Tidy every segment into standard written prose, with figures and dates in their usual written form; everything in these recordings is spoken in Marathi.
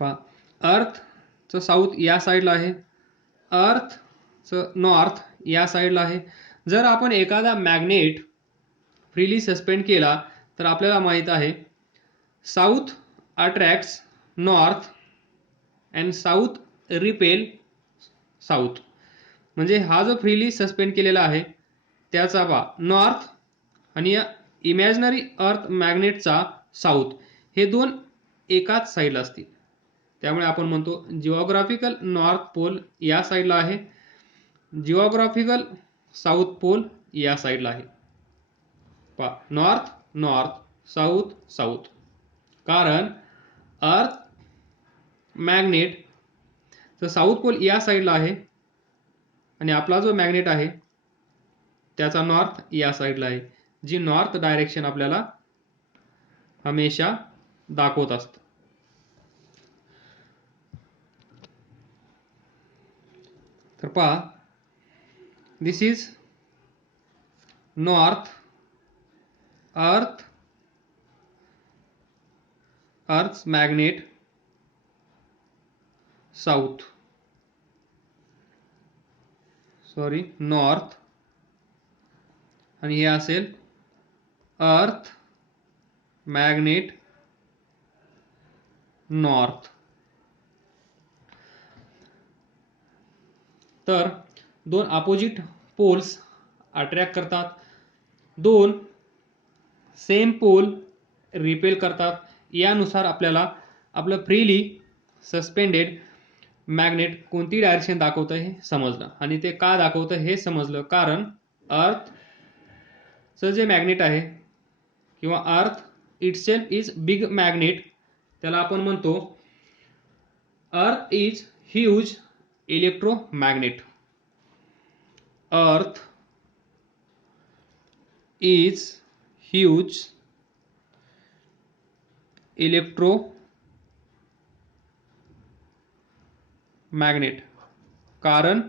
पहा, अर्थचं साऊथ या साईडला आहे, अर्थचं नॉर्थ या साईडला आहे. जर आपण एखादा मॅग्नेट फ्रीली सस्पेंड केला तर आपल्याला माहीत आहे south attracts north and south repel south. म्हणजे हा जो फ्रीली सस्पेंड केलेला आहे त्याचा नॉर्थ आणि या इमॅजिनरी अर्थ मॅग्नेटचा साऊथ हे दोन एकाच साईडला असतील. त्यामुळे आपण म्हणतो जिओग्राफिकल नॉर्थ पोल या साईडला आहे, जिओग्राफिकल साऊथ पोल या साईडला आहे. पहा, नॉर्थ नॉर्थ, साऊथ साऊथ. कारण अर्थ मॅग्नेट तर साऊथ पोल या साईडला आहे आणि आपला जो मॅग्नेट आहे त्याचा नॉर्थ या साईडला आहे, जी नॉर्थ डायरेक्शन आपल्याला हमेशा दाखवत असतं. तर पहा, this is north, earth's magnet, south, north, आणि हे असेल अर्थ मॅग्नेट नॉर्थ. तर दोन अपोजिट पोल्स अट्रॅक्ट करतात, दोन सेम पोल रिपेल करतात. यानुसार आपल्याला आपलं फ्रीली सस्पेंडेड मॅग्नेट कोणती डायरेक्शन दाखवतं हे समजलं. आणि ते का दाखवतं हे समजलं कारण अर्थचं जे मॅग्नेट आहे किंवा अर्थ इटसेल्फ इज बिग मॅग्नेट, त्याला आपण म्हणतो earth is huge electromagnet. Earth is huge electromagnet. कारण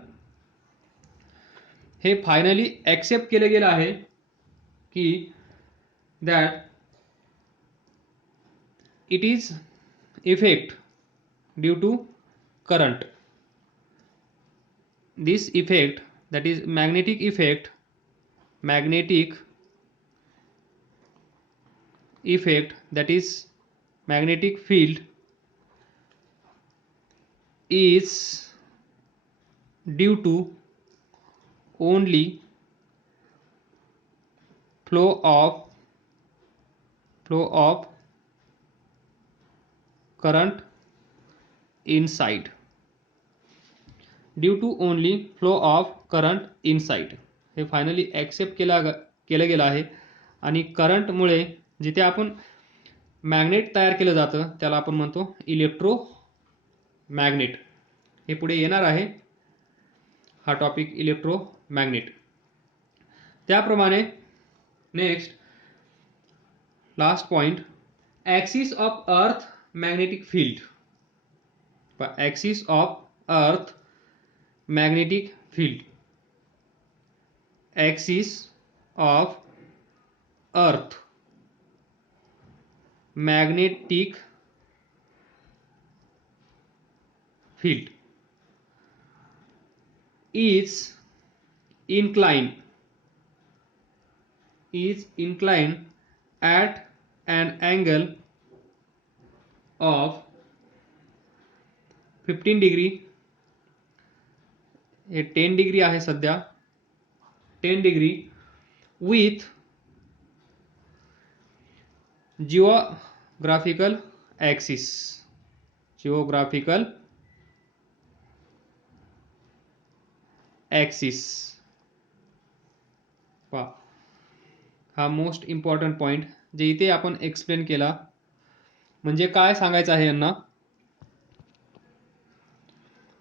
हे फायनली ॲक्सेप्ट केलं गेलं आहे की that it is effect due to current. This effect, that is magnetic effect that is magnetic field, is due to only flow of current inside. Due to only flow of current inside. हे फायनली ॲक्सेप्ट केलं गेलं आहे. आणि करंटमुळे जिथे आपण मॅग्नेट तयार केलं जातं त्याला आपण म्हणतो इलेक्ट्रोमॅग्नेट. हे पुढे येणार आहे हा टॉपिक इलेक्ट्रोमॅग्नेट. त्याप्रमाणे next last point, axis of earth magnetic field. Axis of earth magnetic field, axis of earth magnetic field is inclined at an angle of 15 degree. हे 10 डिग्री आहे सध्या, 10 डिग्री विथ जिओग्राफिकल ॲक्सिस. हा मोस्ट इम्पॉर्टंट पॉइंट जे इथे आपण एक्सप्लेन केला. म्हणजे काय सांगायचं आहे यांना,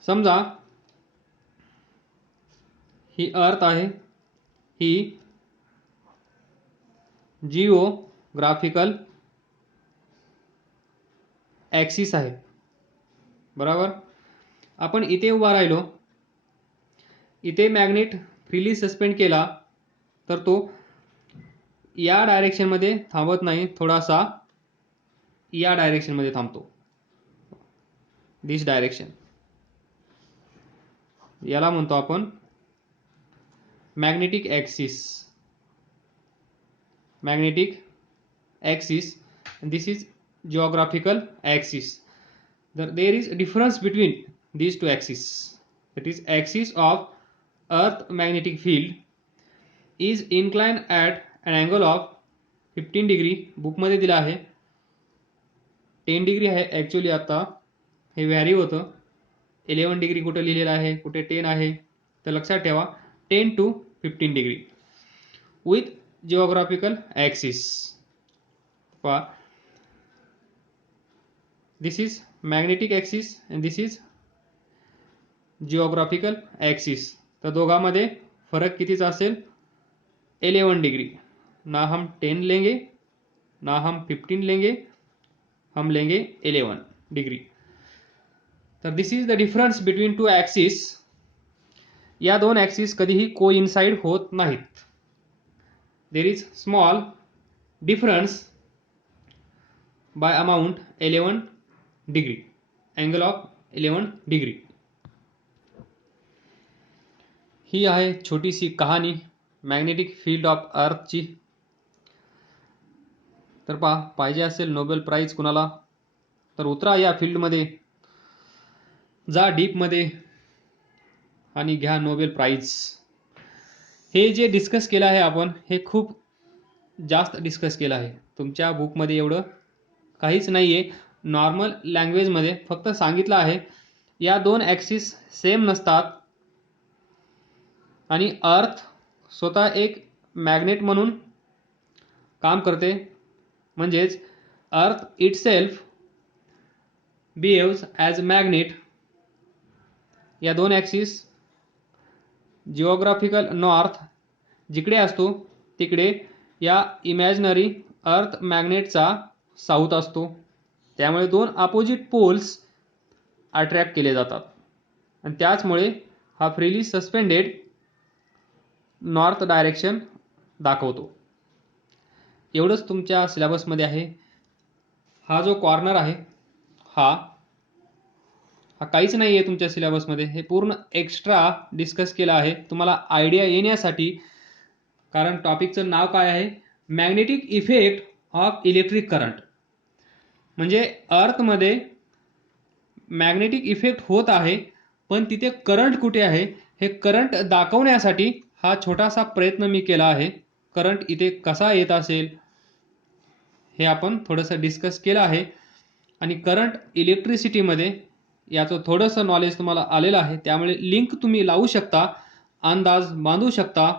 समजा ही अर्थ आहे, ही जिओग्राफिकल ॲक्सिस आहे, बरोबर. आपण इथे उभा राहिलो, इथे मॅग्नेट फ्रीली सस्पेंड केला तर तो या डायरेक्शनमध्ये थांबत नाही, थोडासा या डायरेक्शनमध्ये थांबतो. दिस डायरेक्शन, याला म्हणतो आपण magnetic axis. Magnetic axis, this is geographical axis. there is a difference between these two axes. That is, axis of earth magnetic field is inclined at an angle of 15 degree. Book मध्ये दिला आहे 10 डिग्री आहे, ॲक्च्युअली आता हे व्हॅरी होतं. 11 डिग्री कुठे लिहिलेलं आहे, कुठे 10 आहे, तर लक्षात ठेवा 10 to 15 degree with geographical axis. पहा, this is magnetic axis and this is geographical axis. तर दोघांमध्ये फरक कितीचा असेल? 11 डिग्री. ना हम 10 लेंगे ना हम 15 लेंगे, हम लेंगे 11 डिग्री. तर this is the difference between two axis. या दोन ॲक्सिस कधीही कोइन्साइड होत नाहीत. There is small difference by amount 11 degree, angle of 11 degree. ही आहे छोटीशी कहाणी मॅग्नेटिक फील्ड ऑफ अर्थची. तर पहा, पाहिजे असेल नोबेल प्राईज कुणाला तर उतरा या फील्डमध्ये, जा डीपमध्ये आणि घ्या नोबेल प्राईज. हे जे डिस्कस केलं आहे आपण, हे खूप जास्त डिस्कस केलं आहे. तुमच्या बुकमध्ये एवढं काहीच नाही आहे. नॉर्मल लँग्वेजमध्ये फक्त सांगितलं आहे या दोन ॲक्सिस सेम नसतात आणि अर्थ स्वतः एक मॅग्नेट म्हणून काम करते. म्हणजेच अर्थ इटसेल्फ बिहेव्स ॲज मॅग्नेट. या दोन ॲक्सिस जिओग्राफिकल नॉर्थ जिकडे असतो तिकडे या इमॅजिनरी अर्थ मॅग्नेटचा साऊथ असतो. त्यामुळे दोन अपोजिट पोल्स अट्रॅक्ट केले जातात आणि त्याचमुळे हा फ्रीली सस्पेंडेड नॉर्थ डायरेक्शन दाखवतो. एवढंच तुमच्या सिलेबसमध्ये आहे. हा जो कॉर्नर आहे हा काहीच नाही आहे तुमच्या सिलेबसमध्ये. हे पूर्ण एक्स्ट्रा डिस्कस केलं आहे तुम्हाला आयडिया येण्यासाठी. कारण टॉपिकचं नाव काय आहे? Magnetic effect of electric current. म्हणजे अर्थमध्ये मॅग्नेटिक इफेक्ट होत आहे, पण तिथे करंट कुठे आहे हे करंट दाखवण्यासाठी हा छोटासा प्रयत्न मी केला आहे. करंट इथे कसा येत असेल हे आपण थोडंसं डिस्कस केलं आहे. आणि करंट इलेक्ट्रिसिटीमध्ये याचं थोडंसं नॉलेज तुम्हाला आलेलं आहे. त्यामुळे लिंक तुम्ही लावू शकता, अंदाज बांधू शकता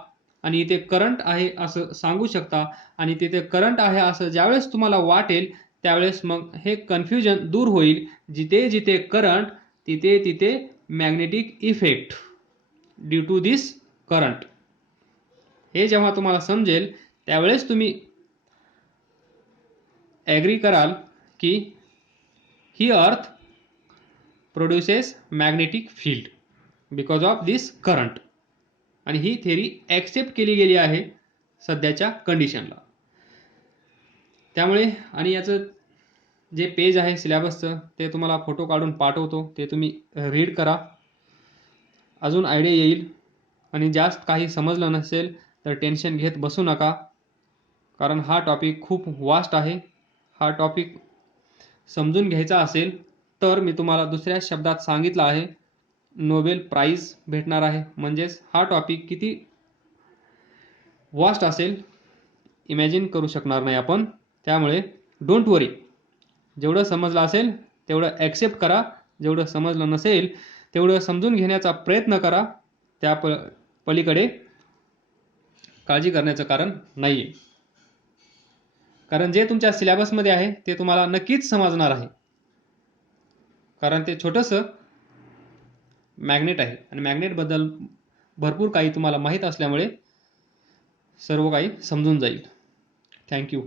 आणि इथे करंट आहे असं सांगू शकता. आणि तिथे करंट आहे असं ज्यावेळेस तुम्हाला वाटेल त्यावेळेस मग हे कन्फ्युजन दूर होईल. जिथे जिथे करंट तिथे तिथे magnetic effect due to this current. हे जेव्हा तुम्हाला समजेल त्यावेळेस तुम्ही ॲग्री कराल की ही अर्थ produces magnetic field because of this current. आणि ही थेरी ॲक्सेप्ट केली गेली आहे सध्याच्या कंडिशनला. त्यामुळे आणि याचं जे पेज आहे सिलेबसचं ते तुम्हाला फोटो काढून पाठवतो, ते तुम्ही रीड करा, अजून आयडिया येईल. आणि जास्त काही समजलं नसेल तर टेन्शन घेत बसू नका, कारण हा टॉपिक खूप वास्ट आहे. हा टॉपिक समजून घ्यायचा असेल तर मी तुम्हाला दुसऱ्या शब्दात सांगितलं आहे नोबेल प्राईज भेटणार आहे. म्हणजेच हा टॉपिक किती वास्ट असेल इमॅजिन करू शकणार नाही आपण. त्यामुळे डोंट वरी, जेवढं समजलं असेल तेवढं ॲक्सेप्ट करा, जेवढं समजलं नसेल तेवढं समजून घेण्याचा प्रयत्न करा. त्या पलीकडे काळजी करण्याचं कारण नाही आहे. कारण जे तुमच्या सिलेबसमध्ये आहे ते तुम्हाला नक्कीच समजणार आहे, कारण ते छोटंसं मॅग्नेट आहे आणि मॅग्नेटबद्दल भरपूर काही तुम्हाला माहीत असल्यामुळे सर्व काही समजून जाईल. थँक्यू.